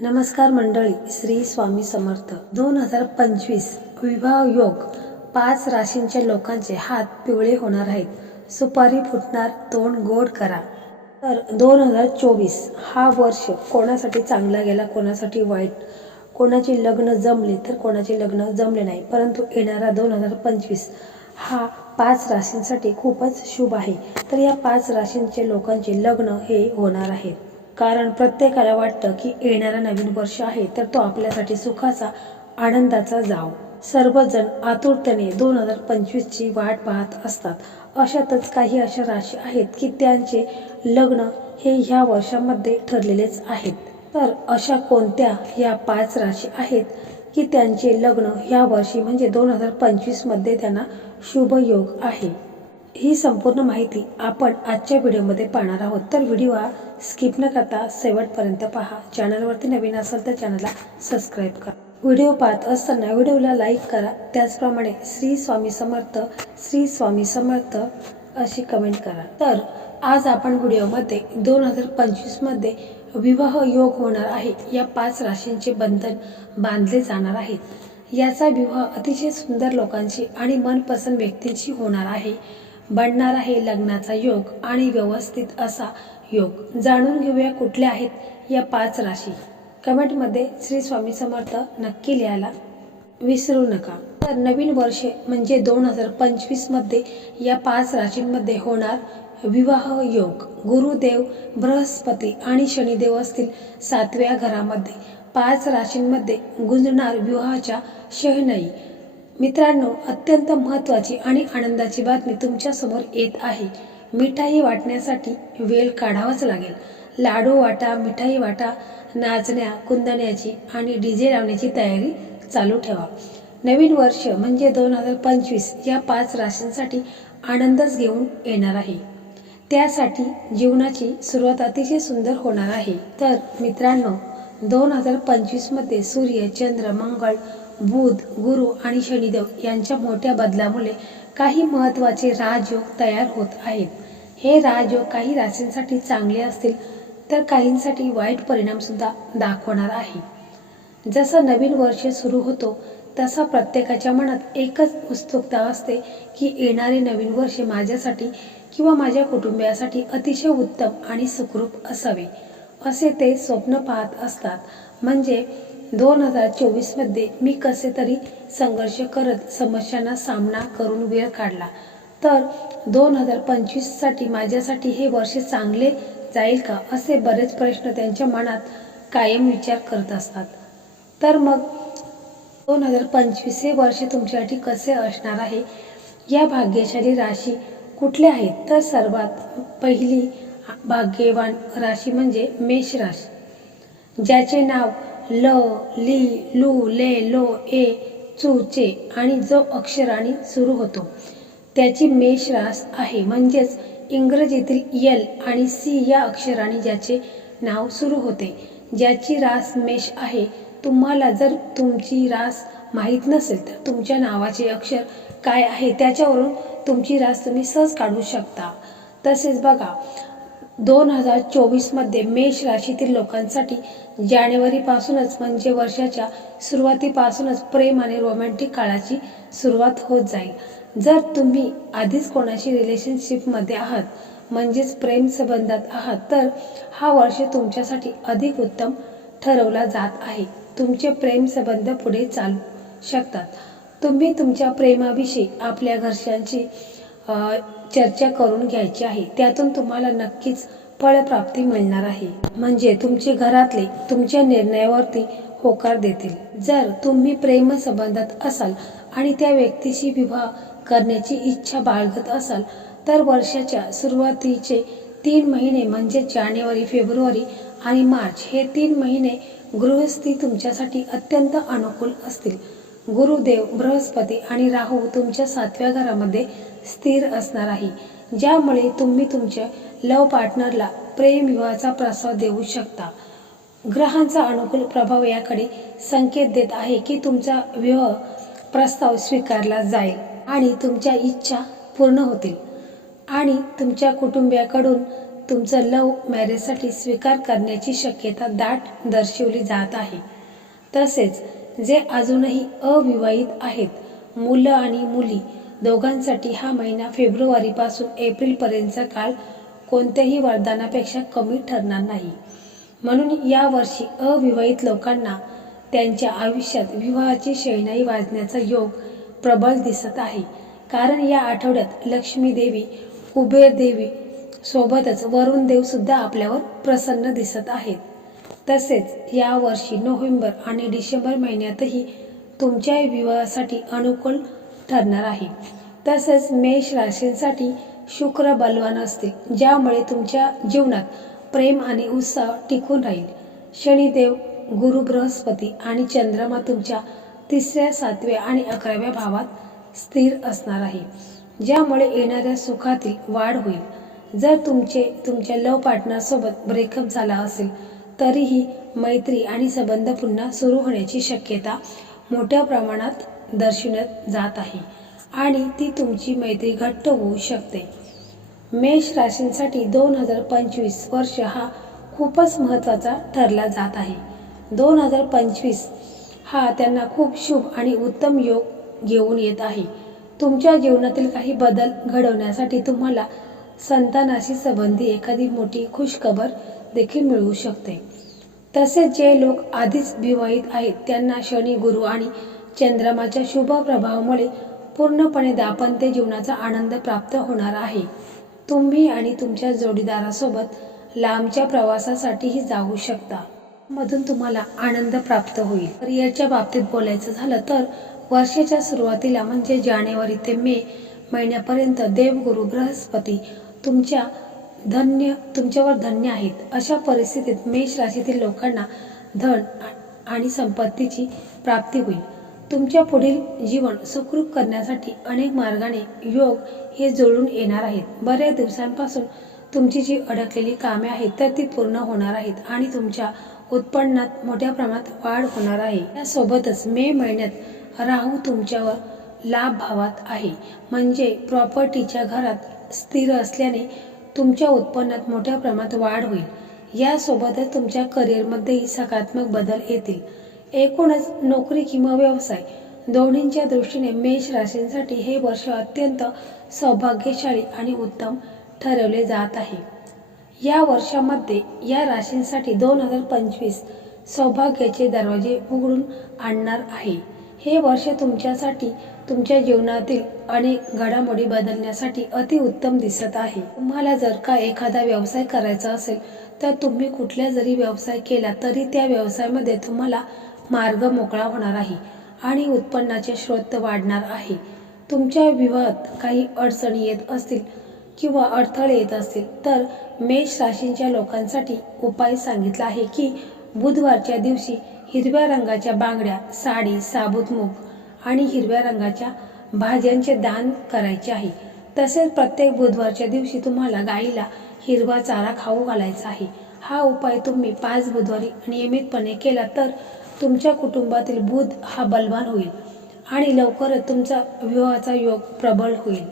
नमस्कार मंडळी श्री स्वामी समर्थ. दोन हजार पंचवीस विवाह योग पाच राशींच्या लोकांचे हात पिवळे होणार आहेत. सुपारी फुटणार तोंड गोड करा. तर दोन हजार चोवीस हा वर्ष कोणासाठी चांगला गेला कोणासाठी वाईट? कोणाचे लग्न जमले तर कोणाचे लग्न जमले नाही. परंतु येणारा दोन हजार पंचवीस हा पाच राशींसाठी खूपच शुभ आहे. तर या पाच राशींचे लोकांचे लग्न हे होणार आहेत. कारण प्रत्येकाला वाटतं की येणारा नवीन वर्ष आहे तर तो आपल्यासाठी सुखाचा आनंदाचा जाव. सर्वजण आतुरतेने दोन हजार पंचवीसची वाट पाहत असतात. अशातच काही अशा राशी आहेत की त्यांचे लग्न हे ह्या वर्षामध्ये ठरलेलेच आहेत. तर अशा कोणत्या या पाच राशी आहेत की त्यांचे लग्न ह्या वर्षी म्हणजे दोन हजार पंचवीसमध्ये त्यांना शुभयोग आहे? ही संपूर्ण माहिती आपण आजच्या व्हिडिओमध्ये पाहणार आहोत. तर व्हिडिओ हा स्किप न करता शेवटपर्यंत पहा. चॅनलवरती नवीन असेल तर चॅनलला सबस्क्राईब करा. व्हिडिओ पाहत असताना व्हिडिओला लाईक करा. त्याचप्रमाणे श्री स्वामी समर्थ श्री स्वामी समर्थ अशी कमेंट करा. तर आज आपण व्हिडिओमध्ये दोन हजार पंचवीसमध्ये विवाह योग होणार आहे. या पाच राशींचे बंधन बांधले जाणार आहेत याचा विवाह अतिशय सुंदर लोकांशी आणि मनपसंत व्यक्तींशी होणार आहे. बनणार आहे लग्नाचा योग आणि व्यवस्थित असा योग. जाणून घेऊया कुठल्या आहेत या पाच राशी. कमेंटमध्ये श्री स्वामी समर्थ नक्की लिहायला विसरू नका. तर नवीन वर्ष म्हणजे दोन हजार पंचवीसमध्ये या पाच राशींमध्ये होणार विवाह योग. गुरुदेव बृहस्पती आणि शनिदेव असतील सातव्या घरामध्ये. पाच राशींमध्ये गुंजणार विवाहाच्या शहनाई. मित्रांनो अत्यंत महत्त्वाची आणि आनंदाची बातमी तुमच्यासमोर येत आहे. मिठाई वाटण्यासाठी वेळ काढावाच लागेल. लाडू वाटा मिठाई वाटा नाचण्या कुंदण्याची आणि डीजे लावण्याची तयारी चालू ठेवा. नवीन वर्ष म्हणजे दोन हजार पंचवीस या पाच राशींसाठी आनंदच घेऊन येणार आहे. त्यासाठी जीवनाची सुरुवात अतिशय सुंदर होणार आहे. तर मित्रांनो दोन हजार पंचवीसमध्ये सूर्य चंद्र मंगळ बुध गुरु आणि शनिदेव यांच्या मोठ्या बदलामुळे काही महत्त्वाचे राजयोग तयार होत आहेत. हे राजयोग काही राशींसाठी चांगले असतील तर काहींसाठी वाईट परिणामसुद्धा दाखवणार आहे. जसं नवीन वर्ष सुरू होतो तसा प्रत्येकाच्या मनात एकच उत्सुकता असते की येणारे नवीन वर्ष माझ्यासाठी किंवा माझ्या कुटुंबियासाठी अतिशय उत्तम आणि सुखरूप असावे असे ते स्वप्न पाहत असतात. म्हणजे दोन हजार चोवीसमध्ये मी कसे तरी संघर्ष करत समस्यांना सामना करून वेळ काढला. तर दोन हजार पंचवीससाठी माझ्यासाठी हे वर्ष चांगले जाईल का असे बरेच प्रश्न त्यांच्या मनात कायम विचार करत असतात. तर मग दोन हजार पंचवीस हे वर्ष तुमच्यासाठी कसे असणार आहे? या भाग्यशाली राशी कुठल्या आहेत? तर सर्वात पहिली भाग्यवान राशी म्हणजे मेष राशी ज्याचे नाव ल ली लू ले लो ए चू चे आणि जो अक्षराने सुरू होतो. त्याची मेष रास आहे. म्हणजेच इंग्रजीतील यल आणि सी या अक्षराने ज्याचे नाव सुरू होते. ज्याची रास मेष आहे. तुम्हाला जर तुमची रास माहीत नसेल तर तुमच्या नावाचे अक्षर काय आहे? त्याच्यावरून तुमची रास तुम्ही सहज काढू शकता. तसेच बघा दोन हजार चोवीसमध्ये मेष राशीतील लोकांसाठी जानेवारीपासूनच म्हणजे वर्षाच्या सुरुवातीपासूनच प्रेम आणि रोमॅन्टिक काळाची सुरुवात होत जाईल. जर तुम्ही आधीच कोणाशी रिलेशनशिपमध्ये आहात म्हणजेच प्रेम संबंधात आहात तर हा वर्ष तुमच्यासाठी अधिक उत्तम ठरवला जात आहे. तुमचे प्रेम संबंध पुढे चालू शकतात. तुम्ही तुमच्या प्रेमाविषयी आपल्या घरच्यांची चर्चा करून घ्यायची आहे. त्यातून तुम्हाला नक्कीच फळप्राप्ती मिळणार आहे. म्हणजे तुमचे घरातले तुमच्या निर्णयावरती होकार देतील. जर तुम्ही प्रेम संबंधात असाल आणि त्या व्यक्तीशी विवाह करण्याची इच्छा बाळगत असाल तर वर्षाच्या सुरुवातीचे तीन महिने म्हणजे जानेवारी फेब्रुवारी आणि मार्च हे तीन महिने गृहस्थी तुमच्यासाठी अत्यंत अनुकूल असतील. गुरुदेव बृहस्पती आणि राहू तुमच्या सातव्या घरामध्ये स्थिर असणार आहे. ज्यामुळे तुम्ही तुमच्या लव पार्टनरला प्रेम विवाहाचा प्रस्ताव देऊ शकता. ग्रहांचा अनुकूल प्रभाव याकडे संकेत देत आहे की तुमचा विवाह प्रस्ताव स्वीकारला जाईल आणि तुमच्या इच्छा पूर्ण होतील. आणि तुमच्या कुटुंबियाकडून तुमचं लव मॅरेजसाठी स्वीकार करण्याची शक्यता दाट दर्शवली जात आहे. तसेच जे अजूनही अविवाहित आहेत. मुलं आणि मुली दोघांसाठी हा महिना फेब्रुवारीपासून एप्रिलपर्यंतचा काळ कोणत्याही वरदानापेक्षा कमी ठरणार नाही. म्हणून यावर्षी अविवाहित लोकांना त्यांच्या आयुष्यात विवाहाची शैनाई वाजण्याचा योग प्रबळ दिसत आहे. कारण या आठवड्यात लक्ष्मी देवी कुबेर देवी सोबतच वरुण देव सुद्धा आपल्यावर प्रसन्न दिसत आहेत. तसेच या वर्षी नोव्हेंबर आणि डिसेंबर महिन्यातही तुमच्या विवाहासाठी अनुकूल ठरणार आहे. तसेच मेष राशींसाठी शुक्र बलवान असते ज्यामुळे तुमच्या जीवनात प्रेम आणि उत्साह टिकून राहील. शनिदेव गुरु बृहस्पती आणि चंद्रमा तुमच्या तिसऱ्या सातव्या आणि अकराव्या भावात स्थिर असणार आहे ज्यामुळे येणाऱ्या सुखातील वाढ होईल. जर तुमचे तुमच्या लव पार्टनरसोबत ब्रेकअप झाला असेल तरीही मैत्री आणि संबंध पुन्हा सुरू होण्याची शक्यता मोठ्या प्रमाणात दर्शविण्यात जात आहे आणि ती तुमची मैत्री घट्ट होऊ शकते. मेष राशींसाठी दोन हजार पंचवीस वर्ष हा खूपच महत्त्वाचा ठरला जात आहे. दोन हजार पंचवीस हा त्यांना खूप शुभ आणि उत्तम योग घेऊन येत आहे. तुमच्या जीवनातील काही बदल घडवण्यासाठी तुम्हाला संतानाशी संबंधी एखादी मोठी खुशखबर देखील मिळू शकते. तसेच जे लोक आधीच विवाहित आहेत त्यांना शनी गुरु आणि चंद्रमाच्या शुभ प्रभावामुळे पूर्णपणे दाम्पत्य जीवनाचा आनंद प्राप्त होणार आहे. तुम्ही आणि तुमच्या जोडीदारासोबत लांबच्या प्रवासासाठीही जाऊ शकता. मधून तुम्हाला आनंद प्राप्त होईल. करिअरच्या बाबतीत बोलायचं झालं तर वर्षाच्या सुरुवातीला म्हणजे जानेवारी ते मे महिन्यापर्यंत देवगुरु बृहस्पती तुमच्या धन्य तुमच्यावर धन्य आहेत. अशा परिस्थितीत मेष राशीतील लोकांना धन आणि संपत्तीची प्राप्ती होईल. तुमच्या पुढील जीवन सुखरूप करण्यासाठी अनेक मार्गाने योग हे जुळून येणार आहेत. बऱ्याच दिवसांपासून तुमची जी अडकलेली कामे आहेत तर ती पूर्ण होणार आहेत आणि तुमच्या उत्पन्नात मोठ्या प्रमाणात वाढ होणार आहे. यासोबतच मे महिन्यात राहू तुमच्यावर लाभ भावात आहे. म्हणजे प्रॉपर्टीच्या घरात स्थिर असल्याने तुमच्या उत्पन्नात मोठ्या प्रमाणात वाढ होईल. यासोबतच तुमच्या करिअरमध्येही सकारात्मक बदल येतील. एकूणच नोकरी किंवा व्यवसाय दोन्हींच्या दृष्टीने मेष राशींसाठी हे वर्ष अत्यंत सौभाग्यशाली आणि उत्तम ठरवले जात आहे. या वर्षामध्ये या राशींसाठी दोन हजार पंचवीस सौभाग्याचे दरवाजे उघडून आणणार आहे. हे वर्ष तुमच्यासाठी तुमच्या जीवनातील अनेक घडामोडी बदलण्यासाठी अतिउत्तम दिसत आहे. तुम्हाला जर का एखादा व्यवसाय करायचा असेल तर तुम्ही कुठल्या जरी व्यवसाय केला तरी त्या व्यवसायामध्ये तुम्हाला मार्ग मोकळा होणार आहे आणि उत्पन्नाचे स्रोत वाढणार आहे. तुमच्या विवाहात काही अडचणी येत असतील किंवा अडथळे येत असतील तर मेष राशींच्या लोकांसाठी उपाय सांगितला आहे की बुधवारच्या दिवशी हिरव्या रंगाच्या बांगड्या साडी साबूत मूग आणि हिरव्या रंगाच्या भाज्यांचे दान करायचे आहे. तसेच प्रत्येक बुधवारच्या दिवशी तुम्हाला गाईला हिरवा चारा खाऊ घालायचा आहे. हा उपाय तुम्ही पाच बुधवारी नियमितपणे केला तर तुमच्या कुटुंबातील बुध हा बलवान होईल आणि लवकरच तुमचा विवाहाचा योग प्रबळ होईल.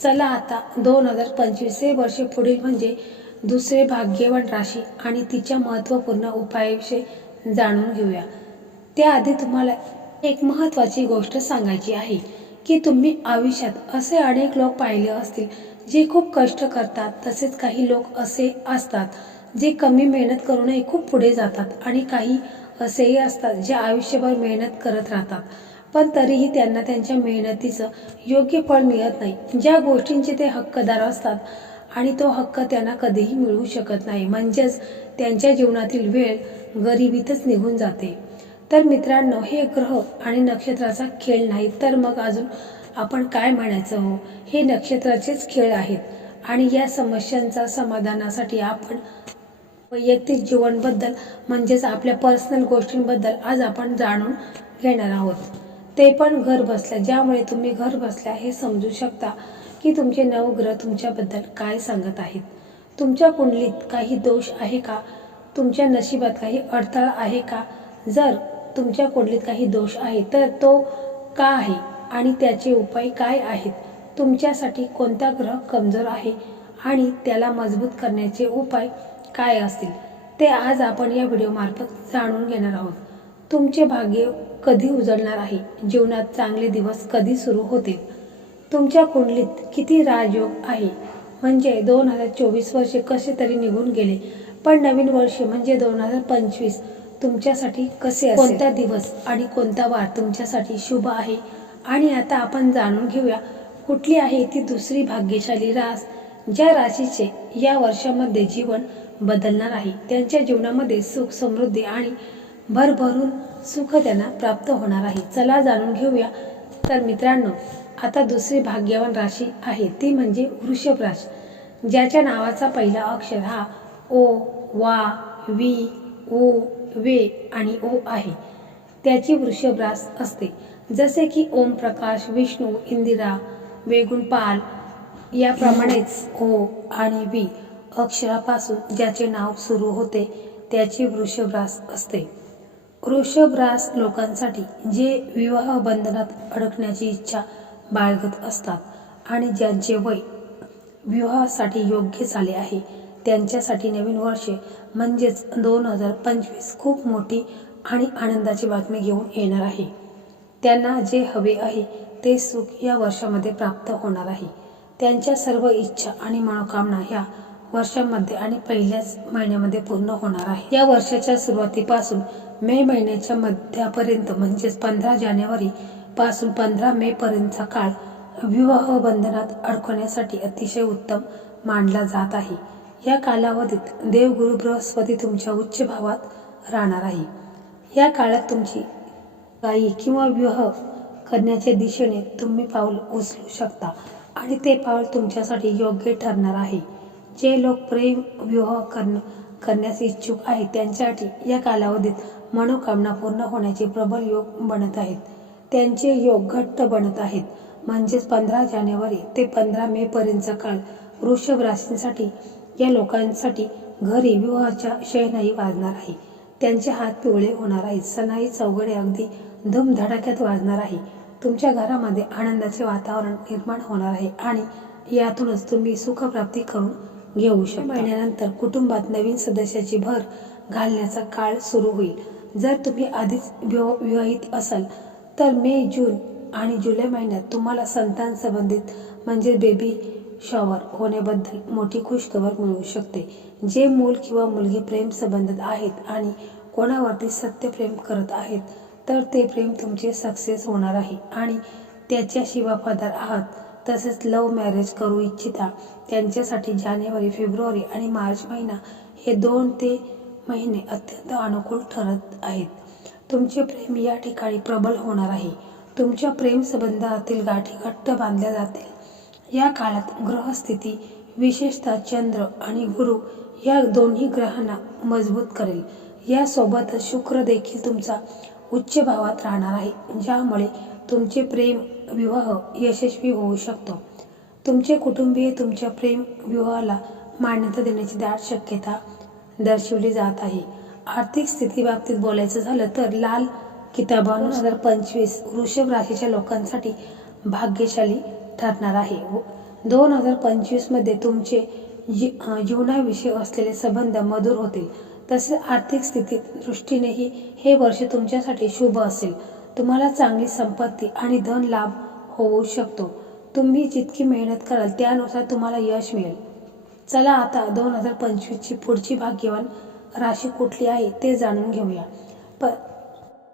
चला आता दोन हजार पंचवीस हे वर्ष पुढील म्हणजे दुसरे भाग्यवान राशी आणि तिच्या महत्त्वपूर्ण उपायाविषयी जाणून घेऊया. त्याआधी तुम्हाला एक महत्त्वाची गोष्ट सांगायची आहे की तुम्ही आयुष्यात असे अनेक लोक पाहिले असतील जे खूप कष्ट करतात तसेच काही लोक असे असतात जे कमी मेहनत करूनही खूप पुढे जातात आणि काही असेही असतात जे आयुष्यभर मेहनत करत राहतात. पण तरीही त्यांना त्यांच्या मेहनतीचं योग्य फळ मिळत नाही. ज्या गोष्टींचे ते हक्कदार असतात आणि तो हक्क त्यांना कधीही मिळू शकत नाही. म्हणजेच त्यांच्या जीवनातील वेळ गरिबीतच निघून जाते. तर मित्रांनो हे ग्रह आणि नक्षत्राचा खेळ नाही तर मग अजून आपण काय म्हणायचं हो? हे नक्षत्राचेच खेळ आहेत आणि या समस्यांचा समाधानासाठी आपण वैयक्तिक जीवनबद्दल म्हणजेच आपल्या पर्सनल गोष्टींबद्दल आज आपण जाणून घेणार आहोत. ते पण घर बसल्या ज्यामुळे तुम्ही घर बसल्या हे समजू शकता की तुमचे नवग्रह तुमच्याबद्दल काय सांगत आहेत. तुमच्या कुंडलीत काही दोष आहे का? तुमच्या नशिबात काही अडथळा आहे का? जर तुमच्या कुंडलीत काही दोष आहे तर तो का आहे आणि त्याचे उपाय काय आहेत? तुमच्यासाठी कोणता ग्रह कमजोर आहे आणि त्याला मजबूत करण्याचे उपाय काय असतील? ते आज आपण या व्हिडिओमार्फत जाणून घेणार आहोत. तुमचे भाग्य कधी उजळणार आहे? जीवनात चांगले दिवस कधी सुरू होतील? तुमच्या कुंडलीत किती राजयोग आहे? म्हणजे दोन हजार चोवीस वर्षे कसे तरी निघून गेले पण नवीन वर्ष म्हणजे दोन हजार पंचवीस तुमच्यासाठी कसे कोणता दिवस आणि कोणता वार तुमच्यासाठी शुभ आहे? आणि आता आपण जाणून घेऊया कुठली आहे ती दुसरी भाग्यशाली रास ज्या राशीचे या वर्षामध्ये जीवन बदलणार आहे? त्यांच्या जीवनामध्ये सुख समृद्धी आणि भरभरून सुख त्यांना प्राप्त होणार आहे. चला जाणून घेऊया. तर मित्रांनो आता दुसरी भाग्यवान राशी आहे. ती म्हणजे वृषभ राशी ज्याच्या नावाचा पहिला अक्षर हा ओ वा वी ओ वे आणि ओ आहे. त्याची वृषभ्रास असते. जसे की ओम प्रकाश विष्णू इंदिरा वेगुणपाल याप्रमाणेच ओ आणि वी अक्षरापासून ज्याचे नाव सुरू होते त्याची वृषभ्रास असते. वृषभरास लोकांसाठी जे विवाह बंधनात अडकण्याची इच्छा बाळगत असतात आणि ज्यांचे वय विवाहासाठी योग्य झाले आहे त्यांच्यासाठी नवीन वर्षे म्हणजेच दोन हजार पंचवीस खूप मोठी आणि आनंदाची बातमी घेऊन येणार आहे. त्यांना जे हवे आहे ते सुख या वर्षामध्ये प्राप्त होणार आहे. त्यांच्या सर्व इच्छा आणि मनोकामना ह्या वर्षामध्ये आणि पहिल्याच महिन्यामध्ये पूर्ण होणार आहे. या वर्षाच्या सुरुवातीपासून मे महिन्याच्या मध्यापर्यंत म्हणजेच पंधरा जानेवारी पासून पंधरा मे पर्यंतचा काळ विवाह बंधनात अडकवण्यासाठी अतिशय उत्तम मानला जात आहे. या कालावधीत देवगुरु बृहस्पती तुमच्या उच्च भावात राहणार आहे. या काळात तुमची गायी किंवा विवाह करण्याच्या दिशेने तुम्ही पाऊल उचलू शकता आणि ते पाऊल तुमच्यासाठी योग्य ठरणार आहे. जे लोक प्रेम विवाह करण करण्यास इच्छुक आहेत त्यांच्यासाठी या कालावधीत मनोकामना पूर्ण होण्याचे प्रबल योग बनत आहेत. त्यांचे योग घट्ट बनत आहेत. म्हणजेच पंधरा जानेवारी ते पंधरा मेपर्यंतचा काळ वृषभ राशींसाठी या लोकांसाठी घरी विवाहाच्या शयनाई वाजणार आहे. त्यांचे हात पिवळे होणार आहेत. सणाई चौघडे अगदी धूमधडाक्यात वाजणार आहे. तुमच्या घरामध्ये आनंदाचे वातावरण निर्माण होणार आहे आणि यातूनच तुम्ही सुखप्राप्ती करून घेऊ शकता. महिन्यानंतर कुटुंबात नवीन सदस्याची भर घालण्याचा काळ सुरू होईल. जर तुम्ही आधीच विवाहित असाल तर मे जून आणि जुलै महिन्यात तुम्हाला संतान संबंधित म्हणजे बेबी शॉवर होण्याबद्दल मोठी खुशखबर मिळू शकते. जे मूल किंवा मुलगी प्रेम संबंधित आहेत आणि कोणावरती सत्य प्रेम करत आहेत तर ते प्रेम तुमचे सक्सेस होणार आहे आणि त्याच्याशी वफादार आहात. तसेच लव्ह मॅरेज करू इच्छिता. त्यांच्यासाठी जानेवारी फेब्रुवारी आणि मार्च महिना हे दोन ते महिने अत्यंत अनुकूल ठरत आहेत. तुमचे प्रेम या ठिकाणी प्रबल होणार आहे. तुमच्या प्रेम संबंधातील गाठी घट्ट बांधल्या जातील. या काळात ग्रहस्थिती विशेषतः चंद्र आणि गुरु या दोन्ही ग्रहांना मजबूत करेल. यासोबतच शुक्र देखील तुमचा उच्च भावात राहणार आहे ज्यामुळे तुमचे प्रेम विवाह यशस्वी होऊ शकतो. तुमचे कुटुंबीय तुमच्या प्रेम विवाहाला मान्यता देण्याची दाट शक्यता दर्शवली जात आहे. आर्थिक स्थितीबाबतीत बोलायचं झालं तर लाल किताबा दोन हजार पंचवीस वृषभ राशीच्या लोकांसाठी भाग्यशाली ठरणार आहे. दोन हजार पंचवीसमध्ये तुमचे जी जीवनाविषयी असलेले संबंध मधुर होतील. तसेच आर्थिक स्थितीत दृष्टीनेही हे वर्ष तुमच्यासाठी शुभ असेल. तुम्हाला चांगली संपत्ती आणि धन लाभ होऊ शकतो. तुम्ही जितकी मेहनत कराल त्यानुसार तुम्हाला यश मिळेल. चला आता दोन हजार पंचवीसची पुढची भाग्यवान राशी कुठली आहे ते जाणून घेऊया. प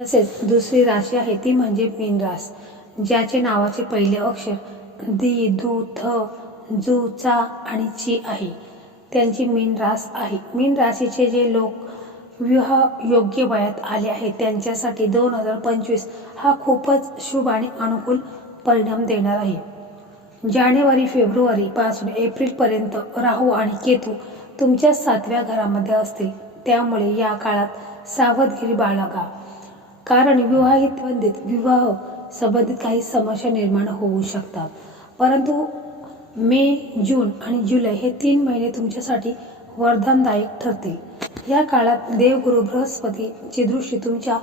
तसेच दुसरी राशी आहे ती म्हणजे मीन रास ज्याचे नावाचे पहिले अक्षर दी धू थ जू चा आणि ची आहे. त्यांची मीन रास आहे. मीन राशीचे जे लोक विवाह योग्य वयात आले आहेत त्यांच्यासाठी दोन हजार पंचवीस हा खूपच शुभ आणि अनुकूल परिणाम देणार आहे. जानेवारी फेब्रुवारी पासून एप्रिलपर्यंत राहू आणि केतू तुमच्या सातव्या घरामध्ये असतील. त्यामुळे या काळात सावधगिरी बाळगा. कारण विवाहित बंधित विवाह संबंधित काही समस्या निर्माण होऊ शकतात. परंतु मे जून आणि जुलै हे तीन महिने तुमच्यासाठी वरदानदायक ठरतील. या काळात देवगुरु बृहस्पतीची दृष्टी तुमच्या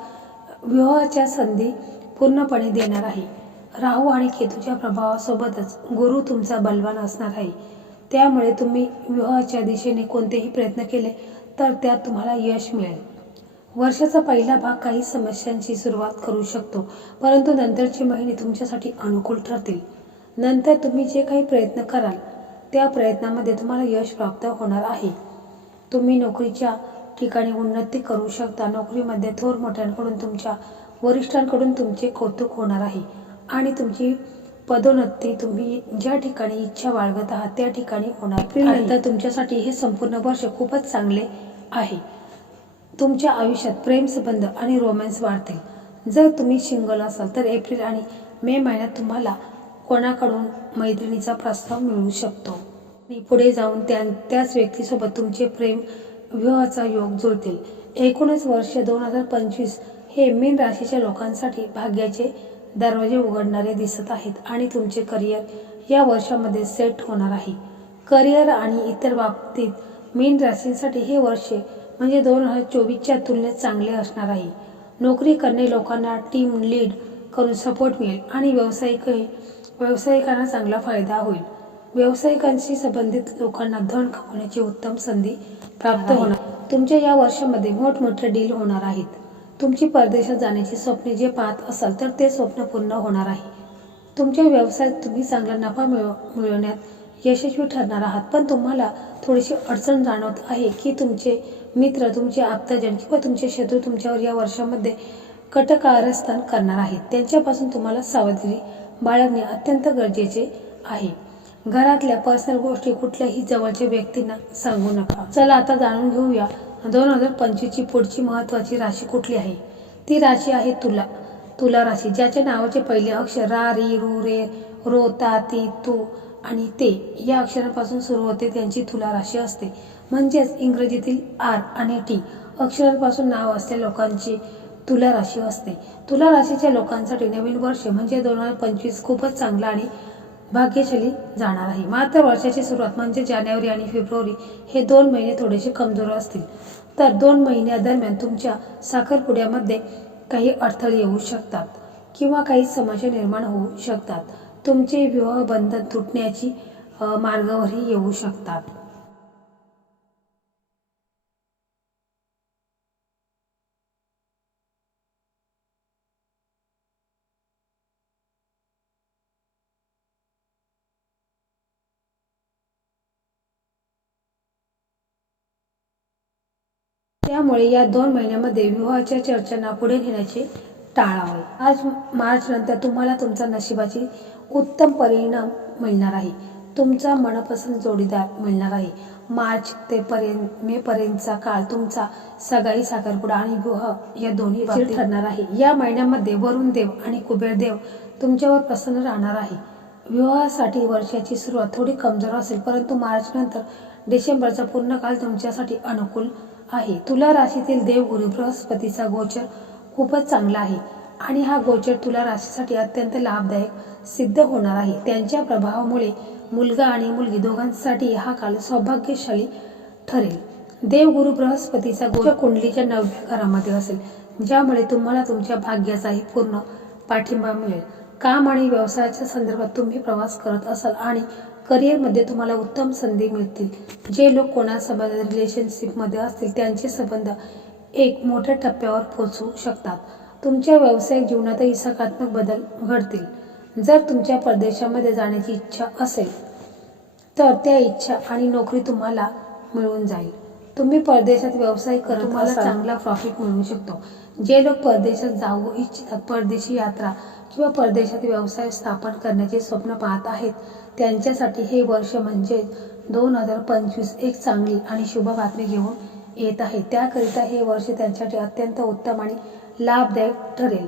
विवाहाच्या संधी पूर्णपणे देणार आहे. राहू आणि केतूच्या प्रभावासोबतच गुरु तुमचा बलवान असणार आहे. त्यामुळे तुम्ही विवाहाच्या दिशेने कोणतेही प्रयत्न केले तर त्यात तुम्हाला यश मिळेल. वर्षाचा पहिला भाग काही समस्यांची सुरुवात करू शकतो परंतु नंतरचे महिने तुमच्यासाठी अनुकूल ठरतील. नंतर तुम्ही जे काही प्रयत्न कराल त्या प्रयत्नामध्ये तुम्हाला यश प्राप्त होणार आहे. तुम्ही नोकरीच्या ठिकाणी उन्नती करू शकता. नोकरीमध्ये थोर मोठ्यांकडून तुमच्या वरिष्ठांकडून तुमचे कौतुक होणार आहे आणि तुमची पदोन्नती तुम्ही ज्या ठिकाणी इच्छा बाळगत आहात त्या ठिकाणी होणार एप्रिलनंतर तुमच्यासाठी हे संपूर्ण वर्ष खूपच चांगले आहे. तुमच्या आयुष्यात प्रेमसंबंध आणि रोमॅन्स वाढतील. जर तुम्ही सिंगल असाल तर एप्रिल आणि मे महिन्यात तुम्हाला कोणाकडून मैत्रिणीचा प्रस्ताव मिळू शकतो? आणि पुढे जाऊन त्या त्याच व्यक्तीसोबत तुमचे प्रेम विवाहाचा योग जुळतील. एकूणच वर्ष दोन हजार पंचवीस हे मीन राशीच्या लोकांसाठी भाग्याचे दरवाजे उघडणारे दिसत आहेत आणि तुमचे करिअर या वर्षामध्ये सेट होणार आहे. करिअर आणि इतर बाबतीत मीन राशींसाठी हे वर्ष म्हणजे दोन हजार चोवीसच्या तुलनेत चांगले असणार आहे. नोकरी करणे लोकांना टीम लीड करून सपोर्ट मिळेल आणि व्यावसायिकही व्यावसायिकांना चांगला फायदा होईल. व्यावसायिकांशी संबंधित लोकांना धन कमवण्याची उत्तम संधी प्राप्त होणार. तुमच्या या वर्षामध्ये मोठमोठे डील होणार आहेत. तुमची परदेशात जाण्याची स्वप्ने जे पाहत असाल तर ते स्वप्न पूर्ण होणार आहे. तुमच्या व्यवसायात तुम्ही चांगला नफा मिळव मिळवण्यात यशस्वी ठरणार आहात. पण तुम्हाला थोडीशी अडचण जाणवत आहे की तुमचे मित्र तुमचे आप्तजन किंवा तुमचे शत्रू तुमच्यावर या वर्षामध्ये कटकारस्थान करणार आहेत. त्यांच्यापासून तुम्हाला सावधगिरी बाळगणे अत्यंत गरजेचे आहे. घरातल्या पर्सनल गोष्टी कुठल्याही जवळच्या व्यक्तींना सांगू नका. चला आता जाणून घेऊया दोन हजार पंचवीसची पुढची महत्त्वाची राशी कुठली आहे? ती राशी आहे तुला. तुला राशी ज्याच्या नावाचे पहिले अक्षर रा री रू रे रो ता ती तू आणि ते या अक्षरांपासून सुरू होते त्यांची तुला राशी असते. म्हणजेच इंग्रजीतील आर आणि टी अक्षरांपासून नाव असलेल्या लोकांची तुला राशी असते. तुला राशीच्या लोकांसाठी नवीन वर्ष म्हणजे दोन हजार पंचवीस खूपच चांगलं आणि भाग्यशाली जाणार आहे. मात्र वर्षाची सुरुवात म्हणजे जानेवारी आणि फेब्रुवारी हे दोन महिने थोडेसे कमजोर असतील. तर दोन महिन्यादरम्यान तुमच्या साखरपुड्यामध्ये काही अडथळे येऊ शकतात किंवा काही समस्या निर्माण होऊ शकतात. तुमचे विवाह बंधन तुटण्याची मार्गावरही येऊ शकतात. त्यामुळे या दोन महिन्यामध्ये विवाहाच्या चर्चांना पुढे नेण्याचे टाळावे आज मार्च नंतर तुम्हाला तुमच्या नशिबाची उत्तम परिणाम मिळणार आहे. तुमचा मनपसंत जोडीदार मिळणार आहे. मार्च ते पर्यंत मे पर्यंतचा काळ तुमचा सगाई साखरपुडा आणि विवाह या दोन्ही ठरणार आहे. या महिन्यामध्ये वरुण देव आणि कुबेर देव तुमच्यावर प्रसन्न राहणार आहे. विवाहासाठी वर्षाची सुरुवात थोडी कमजोर असेल परंतु मार्च नंतर डिसेंबरचा पूर्ण काळ तुमच्यासाठी अनुकूल आहे. तुला राशीतील देवगुरु बृहस्पतीचा गोचर खूपच चांगला आहे आणि हा गोचर तुला राशीसाठी अत्यंत लाभदायक सिद्ध होणार आहे. त्यांच्या प्रभावामुळे मुलगा आणि मुलगी दोघांसाठी हा काल सौभाग्यशाली ठरेल. देवगुरु बृहस्पतीचा गोचर कुंडलीच्या नवव्या घरामध्ये असेल ज्यामुळे तुम्हाला तुमच्या भाग्याचाही पूर्ण पाठिंबा मिळेल. काम आणि व्यवसायाच्या संदर्भात तुम्ही प्रवास करत असाल आणि करिअरमध्ये तुम्हाला उत्तम संधी मिळतील. जे लोक कोणासोबत रिलेशनशिपमध्ये असतील त्यांचे संबंध एक मोठ्या टप्प्यावर पोहोचू शकतात. तुमच्या व्यावसायिक जीवनातही सकारात्मक बदल घडतील. जर तुमच्या परदेशामध्ये जाण्याची इच्छा असेल तर त्या इच्छा आणि नोकरी तुम्हाला मिळून जाईल. तुम्ही परदेशात व्यवसाय करत तुम्हाला चांगला प्रॉफिट मिळू शकतो. जे लोक परदेशात जाऊ इच्छितात परदेशी यात्रा किंवा परदेशात व्यवसाय स्थापन करण्याचे स्वप्न पाहत आहेत त्यांच्यासाठी हे वर्ष म्हणजे दोन हजार पंचवीस एक चांगली आणि शुभ बातमी घेऊन येत आहे. त्याकरिता हे वर्ष त्यांच्यासाठी अत्यंत उत्तम आणि लाभदायक ठरेल.